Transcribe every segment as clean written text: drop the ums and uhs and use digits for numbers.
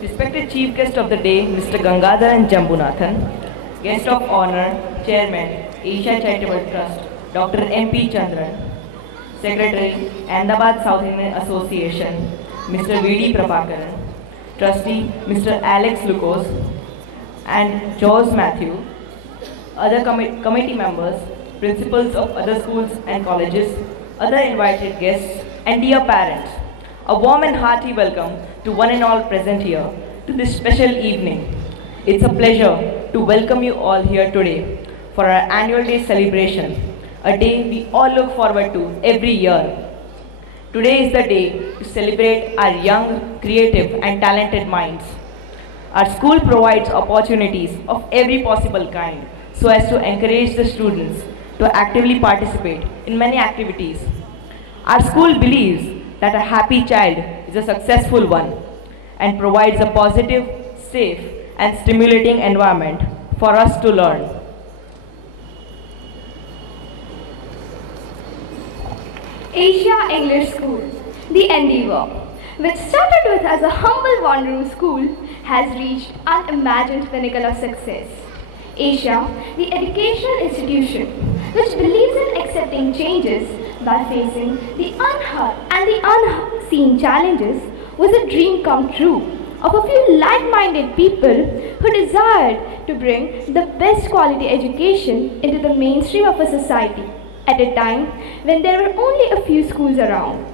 Respected Chief Guest of the Day, Mr. Gangadharan Jambunathan, Guest of Honor, Chairman, Asia Charitable Trust, Dr. M.P. Chandran, Secretary, Ahmedabad South Indian Association, Mr. V.D. Prabhakaran, Trustee, Mr. Alex Lucas, and George Matthew, other committee members, principals of other schools and colleges, other invited guests, and dear parents. A warm and hearty welcome to one and all present here to this special evening. It's a pleasure to welcome you all here today for our annual day celebration, a day we all look forward to every year. Today is the day to celebrate our young, creative, and talented minds. Our school provides opportunities of every possible kind so as to encourage the students to actively participate in many activities. Our school believes that a happy child is a successful one and provides a positive, safe, and stimulating environment for us to learn. Asia English School, the endeavor, which started with as a humble one-room school, has reached unimagined pinnacle of success. Asia, the educational institution, which believes in accepting changes by facing the unheard and the unseen challenges, was a dream come true of a few like-minded people who desired to bring the best quality education into the mainstream of a society at a time when there were only a few schools around.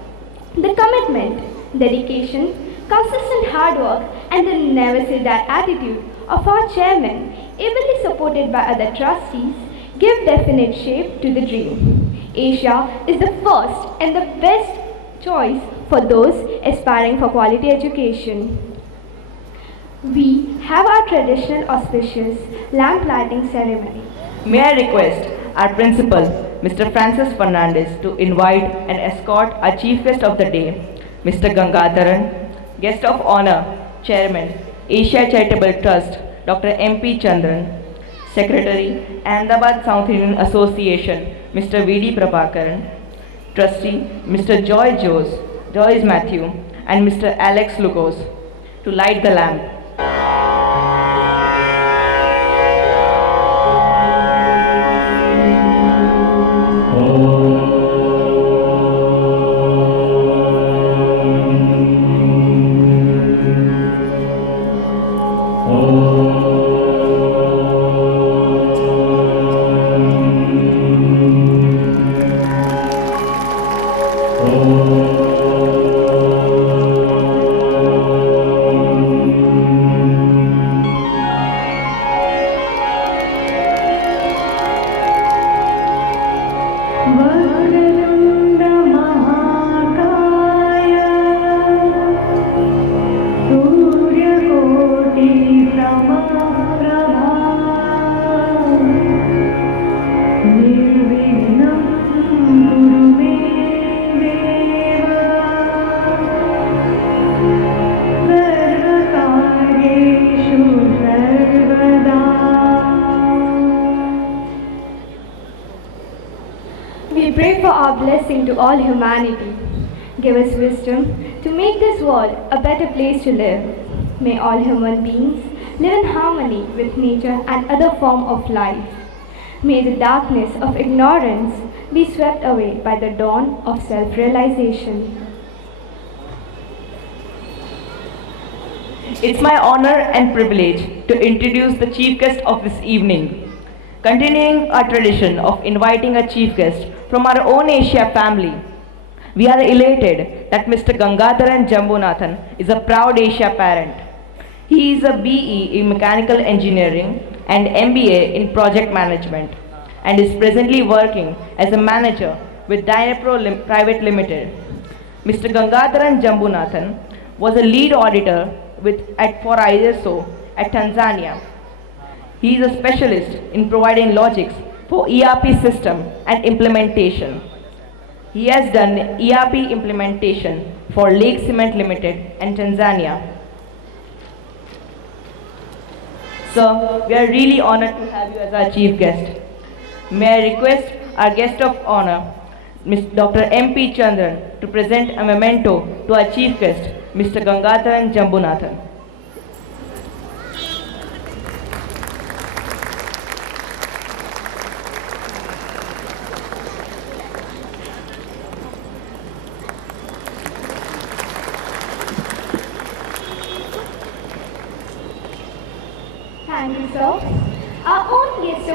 The commitment, dedication, consistent hard work, and the never-say-die attitude of our chairman, ably supported by other trustees, give definite shape to the dream. Asia is the first and the best choice for those aspiring for quality education. We have our traditional auspicious lamp lighting ceremony. May I request our principal, Mr. Francis Fernandez, to invite and escort our chief guest of the day, Mr. Gangadharan, guest of honor, Chairman, Asia Charitable Trust, Dr. M.P. Chandran, Secretary, Ahmedabad South Indian Association, Mr. V.D. Prabhakaran, Trustee, Mr. Joyce Matthew, and Mr. Alex Lucas, to light the lamp. We pray for our blessing to all humanity. Give us wisdom to make this world a better place to live. May all human beings live in harmony with nature and other forms of life. May the darkness of ignorance be swept away by the dawn of self-realization. It's my honor and privilege to introduce the chief guest of this evening. Continuing our tradition of inviting a chief guest from our own Asia family, we are elated that Mr. Gangadharan Jambunathan is a proud Asia parent. He is a BE in Mechanical Engineering and MBA in Project Management and is presently working as a manager with Dynapro Private Limited. Mr. Gangadharan Jambunathan was a lead auditor for ISO at Tanzania. He is a specialist in providing logics for ERP system and implementation. He has done ERP implementation for Lake Cement Limited and Tanzania. Sir, we are really honored to have you as our chief guest. May I request our guest of honor, Dr. M.P. Chandran, to present a memento to our chief guest, Mr. Gangadharan Jambunathan. Thank you, sir. Our guest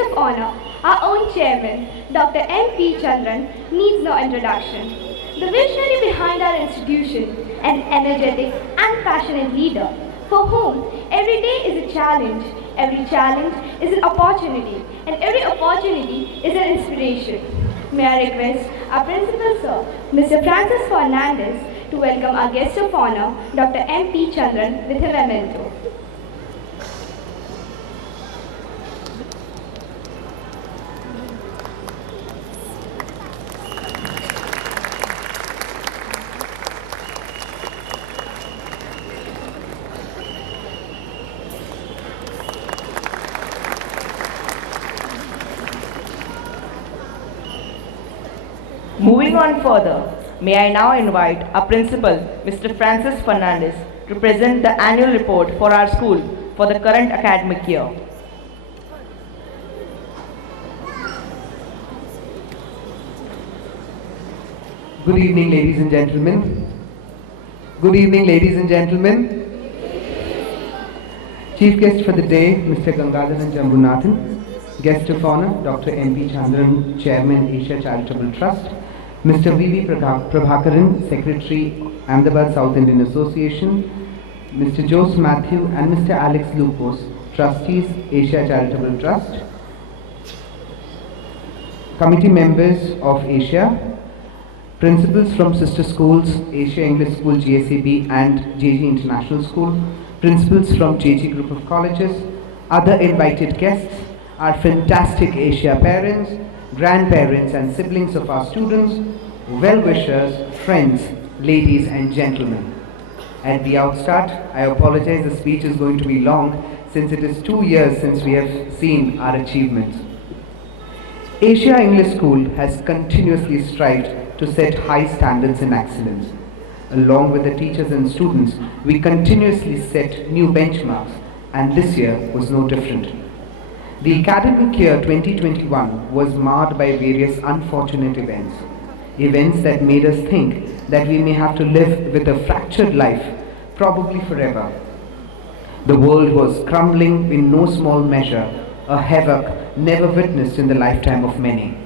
of honor, our own chairman, Dr. M.P. Chandran, needs no introduction. The visionary behind our institution, an energetic and passionate leader, for whom every day is a challenge, every challenge is an opportunity, and every opportunity is an inspiration. May I request our principal, sir, Mr. Francis Fernandez, to welcome our guest of honor, Dr. M.P. Chandran, with a memento. Moving on further, may I now invite our principal, Mr. Francis Fernandez, to present the annual report for our school for the current academic year. Good evening, ladies and gentlemen. Good evening, ladies and gentlemen. Chief guest for the day, Mr. Gangadharan Jambunathan. Guest of honor, Dr. M.P. Chandran, Chairman, Asia Charitable Trust. Mr. V.V. Prabhakaran, Secretary, Ahmedabad South Indian Association. Mr. Jose Matthew and Mr. Alex Lupos, Trustees, Asia Charitable Trust. Committee members of Asia. Principals from sister schools, Asia English School GSAB and JG International School. Principals from JG Group of Colleges. Other invited guests, our fantastic Asia parents, grandparents and siblings of our students, well-wishers, friends, ladies and gentlemen. At the outstart, I apologize, the speech is going to be long since it is 2 years since we have seen our achievements. Asia English School has continuously strived to set high standards in excellence. Along with the teachers and students, we continuously set new benchmarks, and this year was no different. The academic year 2021 was marred by various unfortunate events. Events that made us think that we may have to live with a fractured life, probably forever. The world was crumbling in no small measure, a havoc never witnessed in the lifetime of many.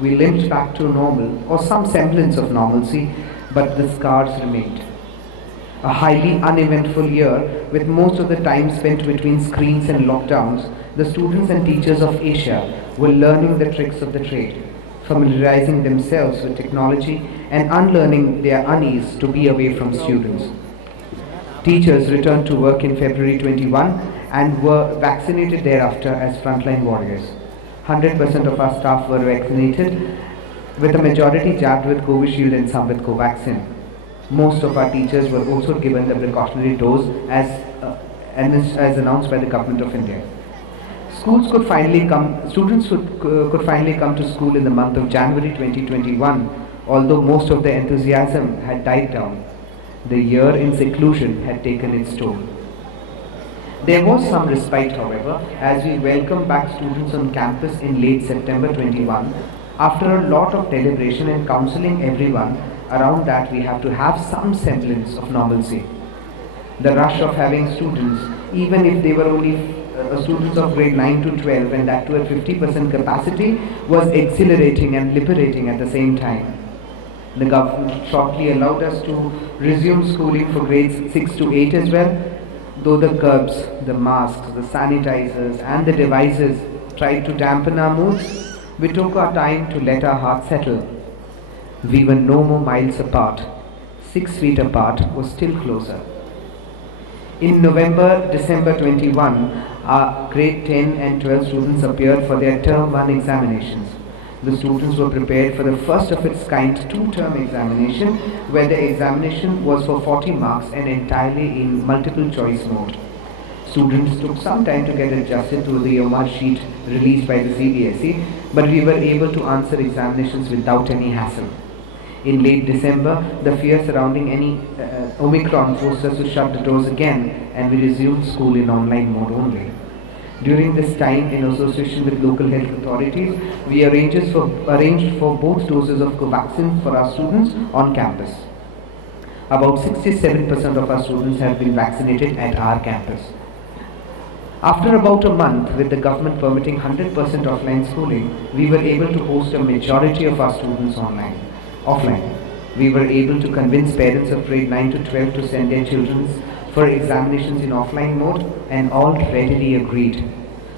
We limped back to normal, or some semblance of normalcy, but the scars remained. A highly uneventful year, with most of the time spent between screens and lockdowns. The students and teachers of Asia were learning the tricks of the trade, familiarizing themselves with technology and unlearning their unease to be away from students. Teachers returned to work in February 21 and were vaccinated thereafter as frontline warriors. 100% of our staff were vaccinated, with a majority jabbed with Covishield and some with Covaxin. Most of our teachers were also given the precautionary dose as announced by the Government of India. Students could finally come to school in the month of January 2021, although most of the enthusiasm had died down. The year in seclusion had taken its toll. There was some respite, however, as we welcomed back students on campus in late September 21. After a lot of deliberation and counseling everyone around that we have to have some semblance of normalcy. The rush of having students, even if they were only students of grade 9 to 12 and that to a 50% capacity, was exhilarating and liberating at the same time. The government shortly allowed us to resume schooling for grades 6 to 8 as well, though the curbs, the masks, the sanitizers and the devices tried to dampen our moods. We took our time to let our hearts settle. We were no more miles apart. 6 feet apart was still closer. In December 21, our grade 10 and 12 students appeared for their term 1 examinations. The students were prepared for the first of its kind 2-term examination, where the examination was for 40 marks and entirely in multiple choice mode. Students took some time to get adjusted to the OMR sheet released by the CBSE, but we were able to answer examinations without any hassle. In late December, the fear surrounding any Omicron forced us to shut the doors again, and we resumed school in online mode only. During this time, in association with local health authorities, we arranged for both doses of Covaxin for our students on campus. About 67% of our students have been vaccinated at our campus. After about a month, with the government permitting 100% offline schooling, we were able to host a majority of our students offline. We were able to convince parents of grade 9 to 12 to send their children for examinations in offline mode, and all readily agreed.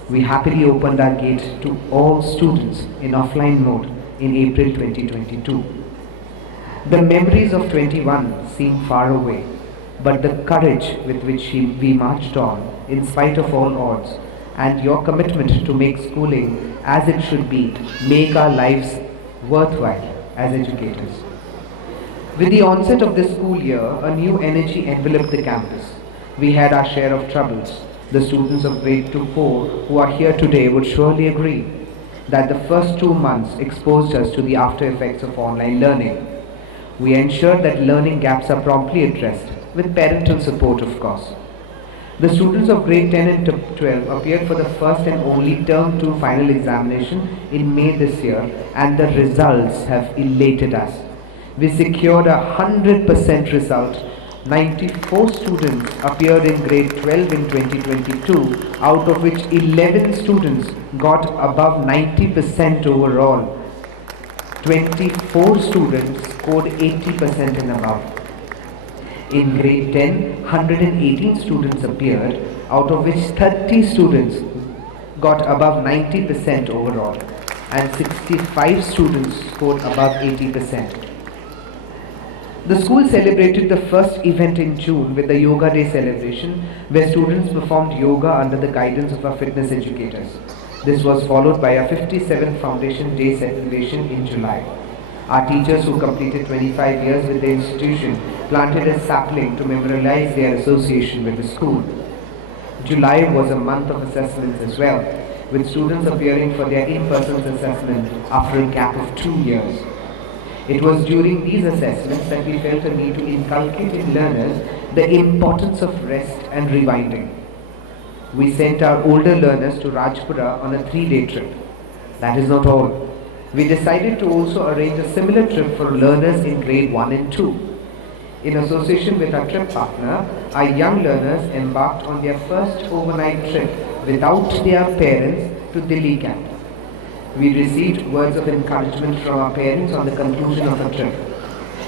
We happily opened our gate to all students in offline mode in April 2022. The memories of 21 seem far away, but the courage with which we marched on, in spite of all odds, and your commitment to make schooling as it should be, make our lives worthwhile as educators. With the onset of this school year, a new energy enveloped the campus. We had our share of troubles. The students of grade 2-4 who are here today would surely agree that the first 2 months exposed us to the after effects of online learning. We ensured that learning gaps are promptly addressed, with parental support of course. The students of grade 10 and 12 appeared for the first and only term 2 final examination in May this year, and the results have elated us. We secured a 100% result. 94 students appeared in grade 12 in 2022, out of which 11 students got above 90% overall. 24 students scored 80% and above. In grade 10, 118 students appeared, out of which 30 students got above 90% overall, and 65 students scored above 80%. The school celebrated the first event in June with the Yoga Day celebration, where students performed yoga under the guidance of our fitness educators. This was followed by a 57th Foundation Day celebration in July. Our teachers, who completed 25 years with the institution, planted a sapling to memorialize their association with the school. July was a month of assessments as well, with students appearing for their in-person assessment after a gap of 2 years. It was during these assessments that we felt a need to inculcate in learners the importance of rest and rewinding. We sent our older learners to Rajpura on a 3-day trip. That is not all. We decided to also arrange a similar trip for learners in grade 1 and 2. In association with our trip partner, our young learners embarked on their first overnight trip without their parents to Delhi camp. We received words of encouragement from our parents on the conclusion of the trip.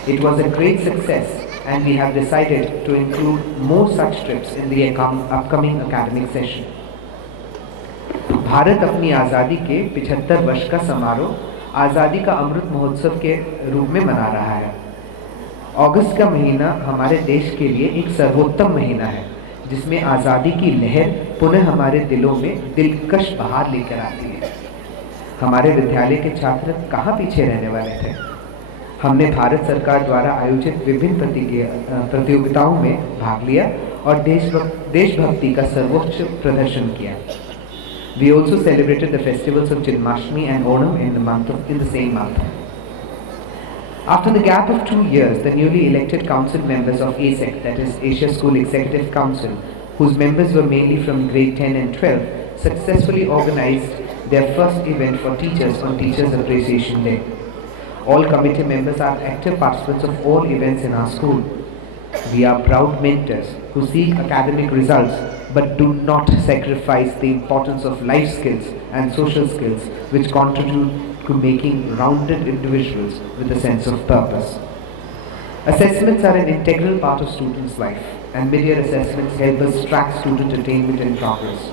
It was a great success, and we have decided to include more such trips in the upcoming academic session. Bharat अपनी आज़ादी के 75 वर्ष का समारोह आज़ादी का अमृत महोत्सव के रूप में मना रहा है। अगस्त का महीना हमारे देश के लिए एक सर्वोत्तम महीना है, जिसमें आज़ादी की लहर पुनः हमारे दिलों में दिलकश बहार लेकर आती है। हमारे विद्यालय के छात्र कहाँ पीछे रहने वाले थे। हमने भारत सरकार द्वारा आयोजित विभिन्न प्रतियोगिताओं में भाग लिया और देशभक्ति का सर्वोच्च प्रदर्शन किया। We also celebrated the festivals of Janmashtami and Onam in the same month. After the gap of 2 years, the newly elected council members of ASEC, that is Asia School Executive Council, whose members were mainly from grade 10 and 12, successfully organized their first event for teachers on Teachers Appreciation Day. All committee members are active participants of all events in our school. We are proud mentors who seek academic results but do not sacrifice the importance of life skills and social skills, which contribute to making rounded individuals with a sense of purpose. Assessments are an integral part of students' life, and mid-year assessments help us track student attainment and progress.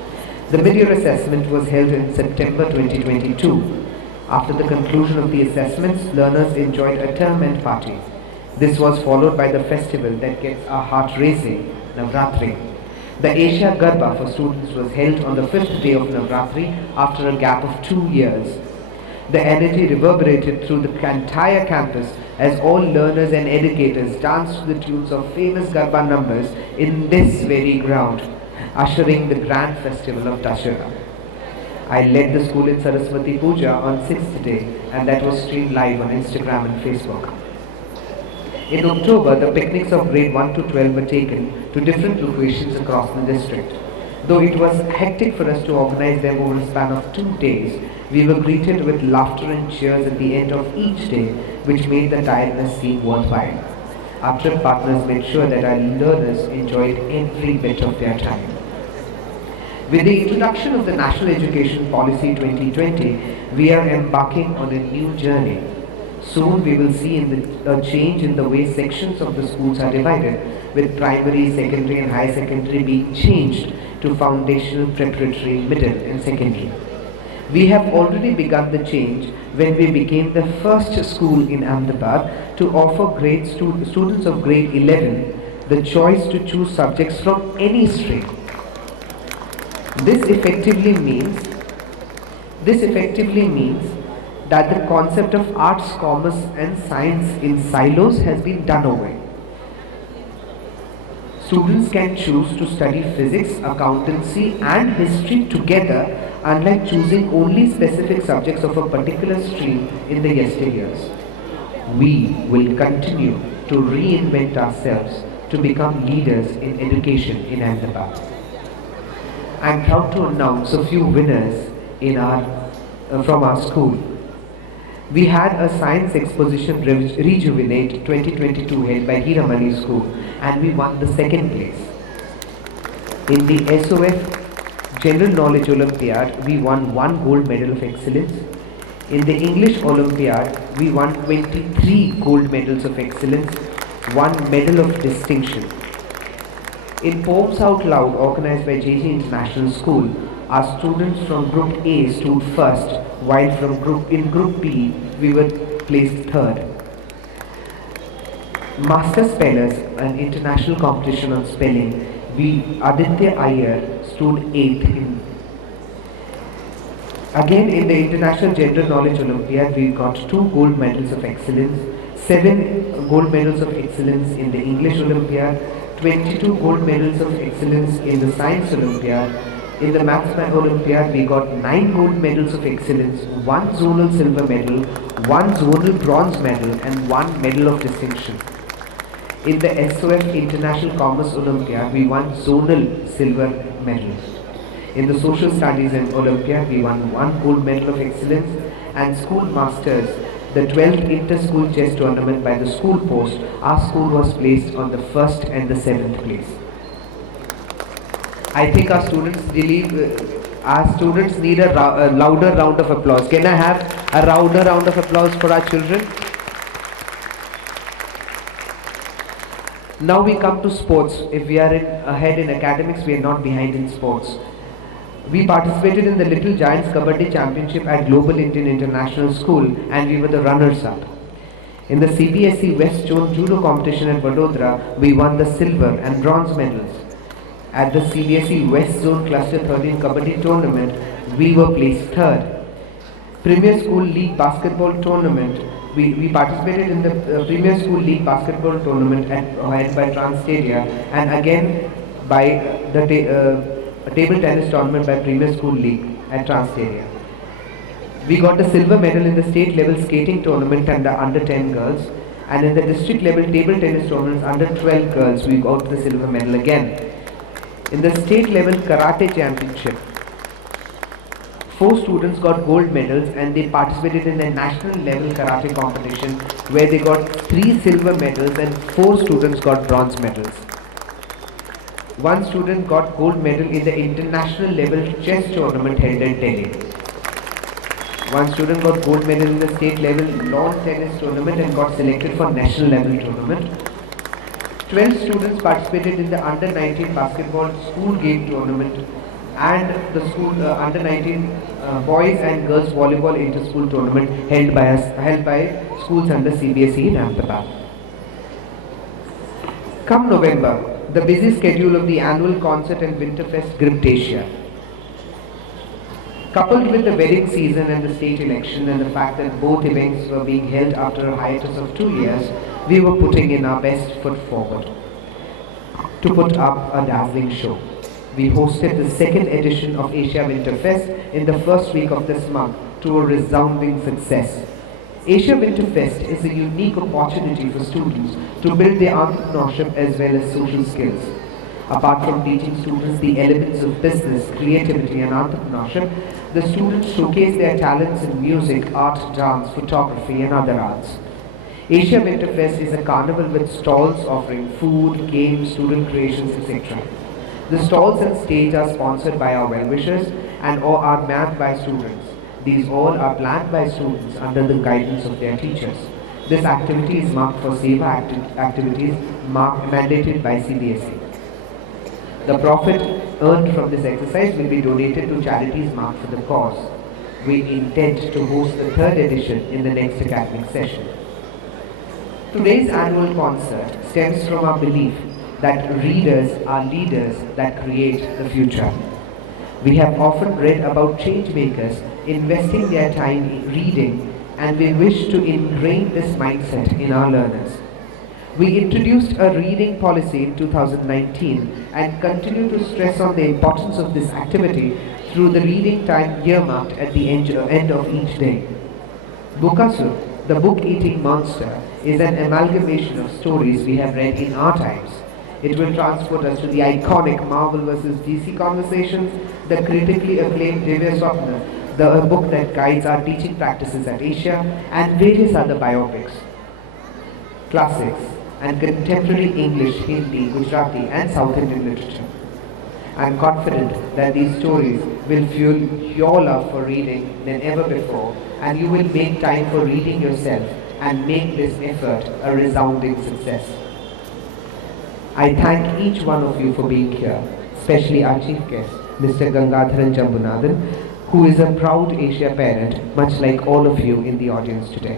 The mid-year assessment was held in September 2022. After the conclusion of the assessments, learners enjoyed a term end party. This was followed by the festival that gets our heart racing, Navratri. The Asia Garba for students was held on the 5th day of Navratri after a gap of 2 years. The energy reverberated through the entire campus as all learners and educators danced to the tunes of famous Garba numbers in this very ground, ushering the grand festival of Dashera. I led the school in Saraswati Puja on 6th day, and that was streamed live on Instagram and Facebook. In October, the picnics of grade 1 to 12 were taken to different locations across the district. Though it was hectic for us to organize them over a span of 2 days, we were greeted with laughter and cheers at the end of each day, which made the tiredness seem worthwhile. Our trip partners made sure that our learners enjoyed every bit of their time. With the introduction of the National Education Policy 2020, we are embarking on a new journey. Soon we will see a change in the way sections of the schools are divided, with primary, secondary and higher secondary being changed to foundational, preparatory, middle and secondary. We have already begun the change when we became the first school in Ahmedabad to offer students of grade 11 the choice to choose subjects from any stream. This effectively means that the concept of arts, commerce and science in silos has been done away. Students can choose to study physics, accountancy and history together, unlike choosing only specific subjects of a particular stream in the yesteryears. We will continue to reinvent ourselves to become leaders in education in Ahmedabad. I am proud to announce a few winners from our school. We had a science exposition Rejuvenate 2022 held by Hiramani School and we won the second place. In the SOF General Knowledge Olympiad, we won 1 gold medal of excellence. In the English Olympiad, we won 23 gold medals of excellence, 1 medal of distinction. In Poems Out Loud, organized by JG International School, our students from Group A stood first, while in Group B, we were placed third. Master Spellers, an international competition on spelling, Aditya Iyer stood 8th. Again, in the International General Knowledge Olympiad, we got 2 gold medals of excellence, 7 gold medals of excellence in the English Olympiad, 22 gold medals of excellence in the Science Olympiad. In the Maths Olympiad, we got 9 gold medals of excellence, 1 zonal silver medal, 1 zonal bronze medal and 1 medal of distinction. In the SOF International Commerce Olympiad, we won zonal silver medal. In the Social Studies Olympiad, we won 1 gold medal of excellence, and School Masters, the 12th inter-school chess tournament by the school post, our school was placed on the 1st and the 7th place. I think our students need a louder round of applause. Can I have a louder round of applause for our children? Now we come to sports. If we are ahead in academics, we are not behind in sports. We participated in the Little Giants Kabaddi Championship at Global Indian International School and we were the runners-up. In the CBSE West Zone Judo competition at Vadodara, we won the silver and bronze medals. At the CBSE West Zone Cluster 13 Kabaddi tournament, we were placed third. Premier School League Basketball Tournament, we participated in the Premier School League Basketball Tournament held by Transtadia and again by the table tennis tournament by Premier School League at Transtadia. We got the silver medal in the state level skating tournament under 10 girls, and in the district level table tennis tournaments under 12 girls we got the silver medal again. In the state level karate championship, 4 students got gold medals and they participated in a national level karate competition where they got 3 silver medals and 4 students got bronze medals. 1 student got gold medal in the international level chess tournament held in Delhi. 1 student got gold medal in the state level lawn tennis tournament and got selected for national level tournament. 12 students participated in the under 19 basketball school game tournament and the school under 19 boys and girls volleyball inter-school tournament held by schools under CBSE in Ahmedabad. Come November, the busy schedule of the annual concert and Winterfest gripped Asia. Coupled with the wedding season and the state election and the fact that both events were being held after a hiatus of 2 years, we were putting in our best foot forward to put up a dazzling show. We hosted the 2nd edition of Asia Winterfest in the first week of this month to a resounding success. Asia Winterfest is a unique opportunity for students to build their entrepreneurship as well as social skills. Apart from teaching students the elements of business, creativity and entrepreneurship, the students showcase their talents in music, art, dance, photography and other arts. Asia Winterfest is a carnival with stalls offering food, games, student creations, etc. The stalls and stage are sponsored by our well-wishers and all are manned by students. These all are planned by students under the guidance of their teachers. This activity is marked for activities mandated by CBSE. The profit earned from this exercise will be donated to charities marked for the cause. We intend to host the third edition in the next academic session. Today's annual concert stems from our belief that readers are leaders that create the future. We have often read about change makers investing their time in reading, and we wish to ingrain this mindset in our learners. We introduced a reading policy in 2019 and continue to stress on the importance of this activity through the reading time earmarked at the end of each day. Bookasur, the book-eating monster, is an amalgamation of stories we have read in our times. It will transport us to the iconic Marvel vs. DC conversations, the critically acclaimed Divya Swapna, a book that guides our teaching practices at Asia, and various other biopics, classics, and contemporary English, Hindi, Gujarati, and South Indian literature. I am confident that these stories will fuel your love for reading than ever before, and you will make time for reading yourself and make this effort a resounding success. I thank each one of you for being here, especially our chief guest, Mr. Gangadharan Jambunathan, who is a proud Asia parent, much like all of you in the audience today.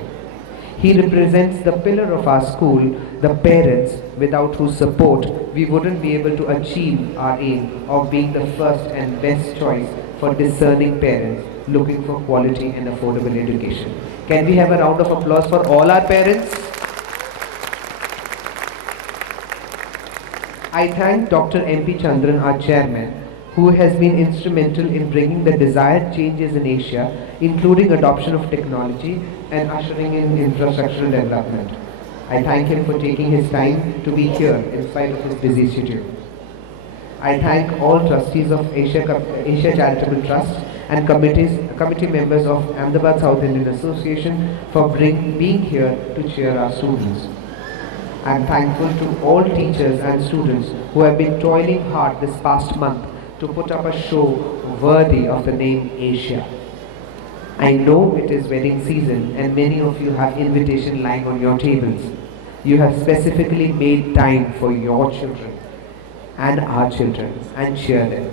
He represents the pillar of our school, the parents, without whose support we wouldn't be able to achieve our aim of being the first and best choice for discerning parents looking for quality and affordable education. Can we have a round of applause for all our parents? I thank Dr. MP Chandran, our chairman, who has been instrumental in bringing the desired changes in Asia, including adoption of technology and ushering in infrastructural development. I thank him for taking his time to be here in spite of his busy schedule. I thank all trustees of Asia Charitable Trust and committee members of Ahmedabad South Indian Association for being here to cheer our students. I am thankful to all teachers and students who have been toiling hard this past month to put up a show worthy of the name Asia. I know it is wedding season and many of you have invitation lying on your tables. You have specifically made time for your children and our children and cheer them.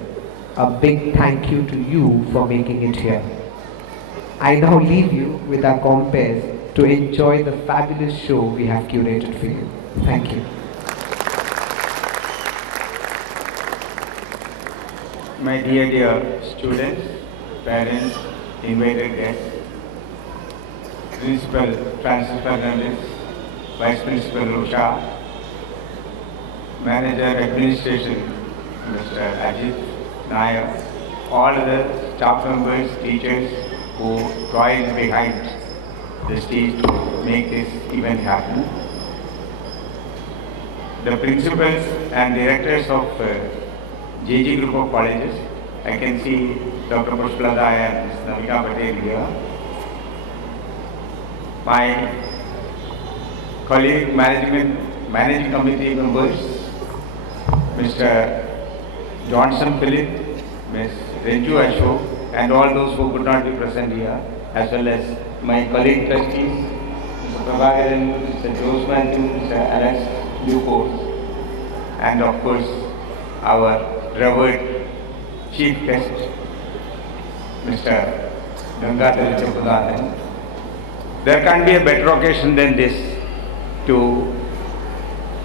A big thank you to you for making it here. I now leave you with our compares to enjoy the fabulous show we have curated for you. Thank you. My dear students, parents, invited guests, Principal Francis Fernandez, Vice Principal Usha, Manager Administration Mr. Ajit Nair, all the staff members, teachers who toiled behind the stage to make this event happen. The principals and directors of JG Group of Colleges, I can see Dr. Pushpalada and Ms. Navika Patel here. My colleague managing committee members, Mr. Johnson Philip, Ms. Renju Ashok, and all those who could not be present here, as well as my colleague trustees, Mr. Prabhakaran, Mr. Jose Matthew, Mr. Alex Dupos, and of course our revered chief guest, Mr. Gangadharan Jambunathan. There can't be a better occasion than this to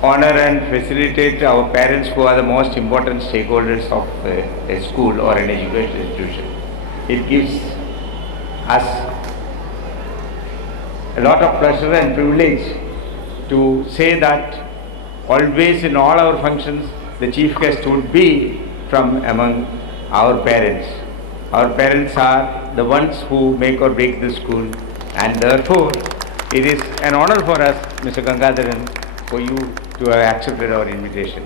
honor and facilitate our parents, who are the most important stakeholders of a school or an educational institution. It gives us a lot of pleasure and privilege to say that always in all our functions the chief guest would be from among our parents. Our parents are the ones who make or break the school, and therefore it is an honor for us, Mr. Gangadharan, for you to have accepted our invitation.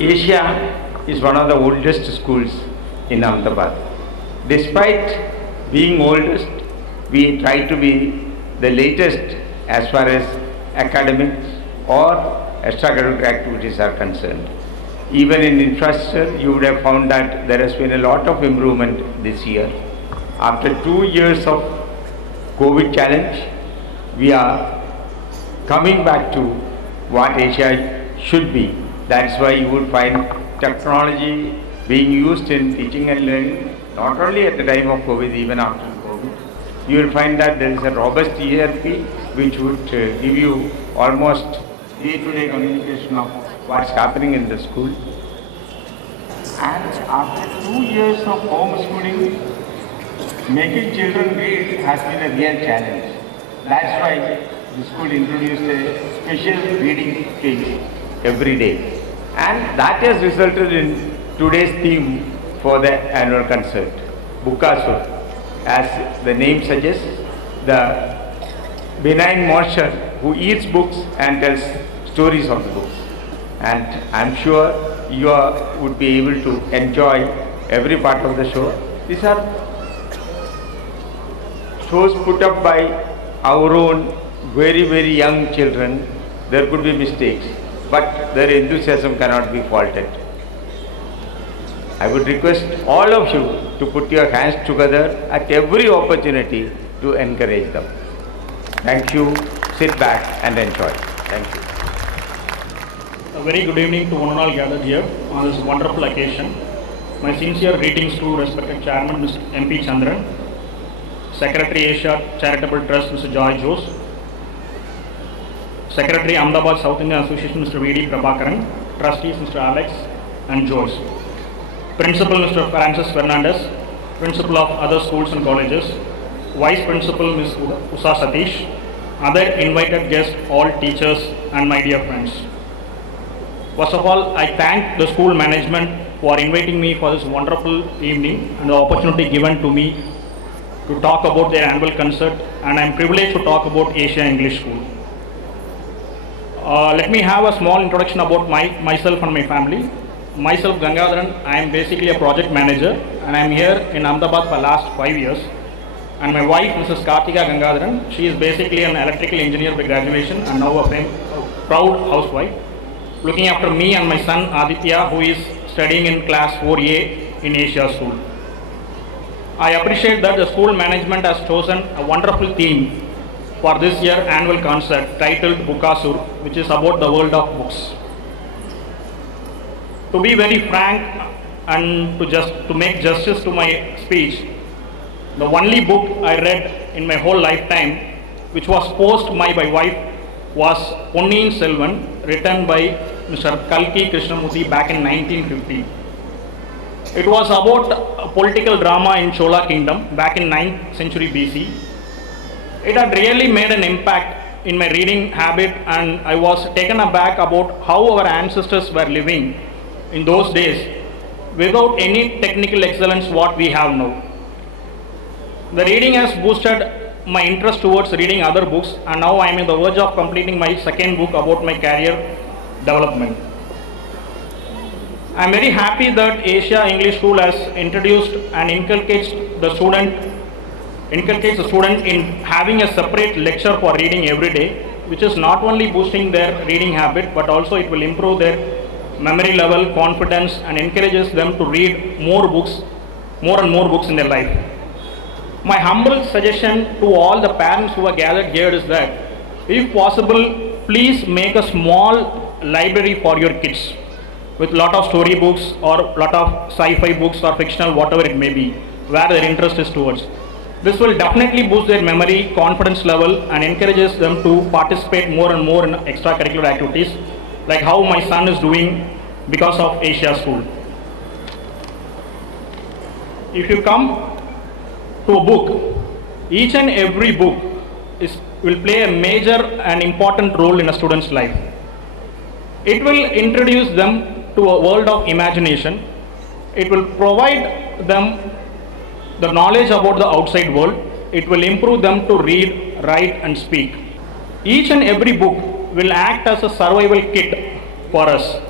Asia is one of the oldest schools in Ahmedabad. Despite being oldest, we try to be the latest as far as academics or extracurricular activities are concerned. Even in infrastructure, you would have found that there has been a lot of improvement this year. After 2 years of COVID challenge, we are coming back to what Asia should be. That's why you would find technology being used in teaching and learning, not only at the time of COVID, even after COVID. You will find that there is a robust ERP which would give you almost day-to-day communication of what's happening in the school. And after 2 years of homeschooling, making children read has been a real challenge. That's why the school introduced a special reading phase every day. And that has resulted in today's theme for the annual concert, Bookasur. As the name suggests, the benign monster who eats books and tells stories of the books. And I'm sure you would be able to enjoy every part of the show. These are shows put up by our own very young children. There could be mistakes, but their enthusiasm cannot be faulted. I would request all of you to put your hands together at every opportunity to encourage them. Thank you. Sit back and enjoy. Thank you. A very good evening to one and all gathered here on this wonderful occasion. My sincere greetings to respected Chairman Mr. MP Chandran, Secretary Asia Charitable Trust Mr. Joy Jose, Secretary Ahmedabad South Indian Association Mr. V.D. Prabhakaran, Trustees Mr. Alex and George, Principal Mr. Francis Fernandez, Principal of other schools and colleges, Vice Principal Ms. Usha Satish, other invited guests, all teachers and my dear friends. First of all, I thank the school management for inviting me for this wonderful evening and the opportunity given to me to talk about their annual concert, and I am privileged to talk about Asia English School. Let me have a small introduction about myself and my family. Myself, Gangadharan, I am basically a project manager and I am here in Ahmedabad for last 5 years. And my wife, Mrs. Kartika Gangadharan, she is basically an electrical engineer by graduation and now a proud housewife, looking after me and my son Aditya, who is studying in class 4A in Asia School. I appreciate that the school management has chosen a wonderful theme for this year annual concert titled Bookasur, which is about the world of books. To be very frank and to make justice to my speech, the only book I read in my whole lifetime, which was posed by my wife, was Ponniyin Selvan, written by Mr. Kalki Krishnamurthy back in 1950. It was about a political drama in Chola Kingdom back in 9th century BC. It had really made an impact in my reading habit, and I was taken aback about how our ancestors were living in those days without any technical excellence what we have now. The reading has boosted my interest towards reading other books, and now I am in the verge of completing my second book about my career development. I am very happy that Asia English School has introduced and inculcates the student in having a separate lecture for reading every day, which is not only boosting their reading habit, but also it will improve their memory level, confidence, and encourages them to read more and more books in their life. My humble suggestion to all the parents who are gathered here is that, if possible, please make a small library for your kids with lot of story books or lot of sci-fi books or fictional, whatever it may be, where their interest is towards. This will definitely boost their memory, confidence level, and encourages them to participate more and more in extracurricular activities, like how my son is doing because of Asia School. If you come to a book, each and every book will play a major and important role in a student's life. It will introduce them to a world of imagination. It will provide them the knowledge about the outside world. It will improve them to read, write, and speak. Each and every book will act as a survival kit for us.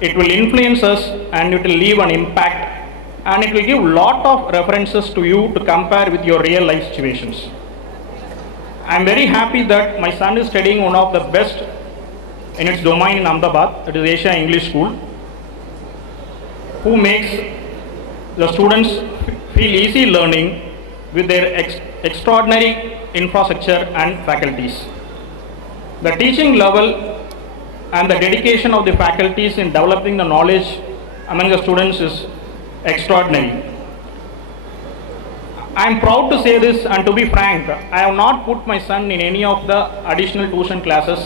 It will influence us and it will leave an impact, and it will give lot of references to you to compare with your real life situations. I am very happy that my son is studying one of the best in its domain in Ahmedabad, that is Asia English School. who makes the students feel easy learning with their extraordinary infrastructure and faculties. The teaching level and the dedication of the faculties in developing the knowledge among the students is extraordinary. I am proud to say this, and to be frank, I have not put my son in any of the additional tuition classes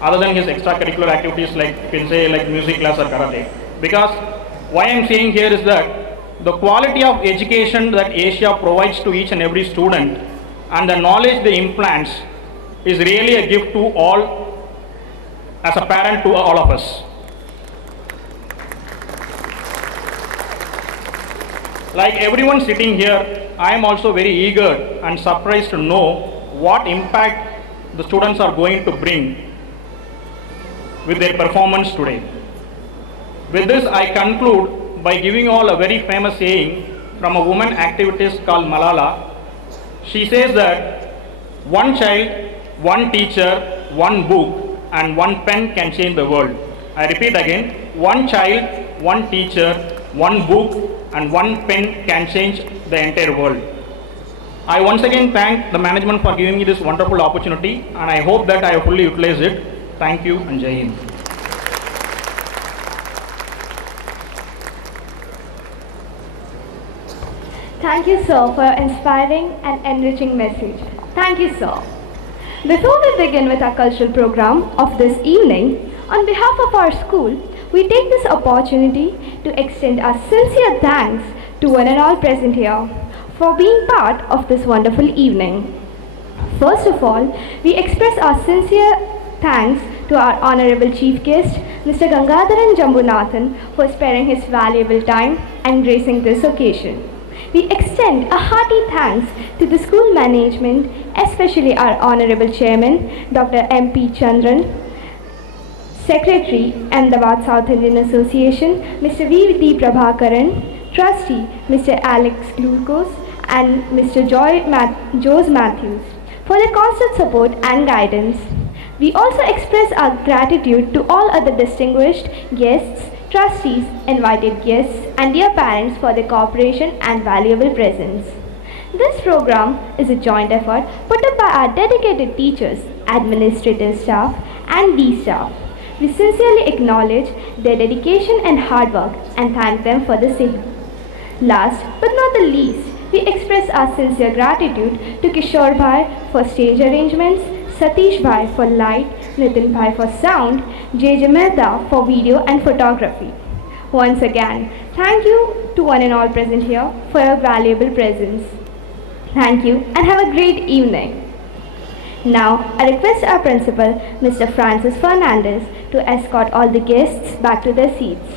other than his extracurricular activities like, you can say, like music class or karate. Because why I am saying here is that the quality of education that Asia provides to each and every student and the knowledge they implants is really a gift to all, as a parent to all of us. Like everyone sitting here, I am also very eager and surprised to know what impact the students are going to bring with their performance today. With this, I conclude by giving you all a very famous saying from a woman activist called Malala. She says that one child, one teacher, one book, and one pen can change the world. I repeat again, one child, one teacher, one book, and one pen can change the entire world. I once again thank the management for giving me this wonderful opportunity, and I hope that I have fully utilized it. Thank you and Jai Hind. Thank you, sir, for your inspiring and enriching message. Thank you, sir. Before we begin with our cultural program of this evening, on behalf of our school, we take this opportunity to extend our sincere thanks to one and all present here for being part of this wonderful evening. First of all, we express our sincere thanks to our honorable chief guest, Mr. Gangadharan Jambunathan, for sparing his valuable time and gracing this occasion. We extend a hearty thanks to the school management, especially our Honorable Chairman, Dr. M.P. Chandran, Secretary, Ahmedabad South Indian Association, Mr. V.D. Prabhakaran, Trustee, Mr. Alex Glucose, and Mr. Jose Matthews, for their constant support and guidance. We also express our gratitude to all other distinguished guests, trustees, invited guests, and dear parents for their cooperation and valuable presence. This program is a joint effort put up by our dedicated teachers, administrative staff, and D staff. We sincerely acknowledge their dedication and hard work and thank them for the same. Last but not the least, we express our sincere gratitude to Kishore Bhai for stage arrangements, Satish Bhai for light, Nitin Bhai for sound, J.J. Mehta for video and photography. Once again, thank you to one and all present here for your valuable presence. Thank you and have a great evening. Now, I request our principal, Mr. Francis Fernandez, to escort all the guests back to their seats.